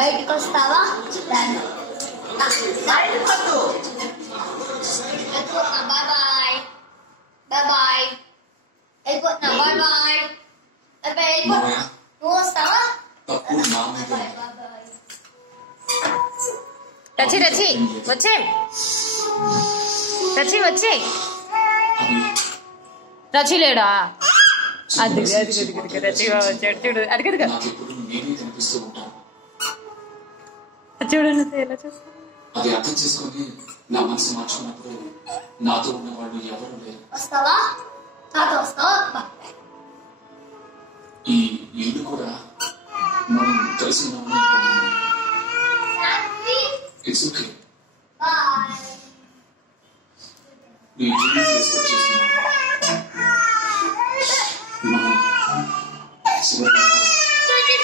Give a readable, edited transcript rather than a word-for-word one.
బయటకు వస్తావా? Bye bye bye bye వెళ్ళిపోతున్నా. బాయ్ బాయ్ వెళ్ళిపోతున్నా. నువ్వు వస్తావా? రచి రచి వచ్చే రచి వచ్చే రచి లేడా? అది అది రచి వచ్చాడు చూడు. అది కదా చూడండి ఎలా చేస్తాను. అది అర్థం చేసుకొని నా మనసు మార్చుకున్నప్పుడు నాతో ఉన్నవాళ్ళు ఎవరు లేరు. వస్తావా? నాతో వస్తావా? ఈ ఇల్లు కూడా మనం కలిసి ఇట్స్ ఓకే. నీ డ్రీమ్ ఎక్స్పెక్ట్ చేస్తున్నా మనం చివరి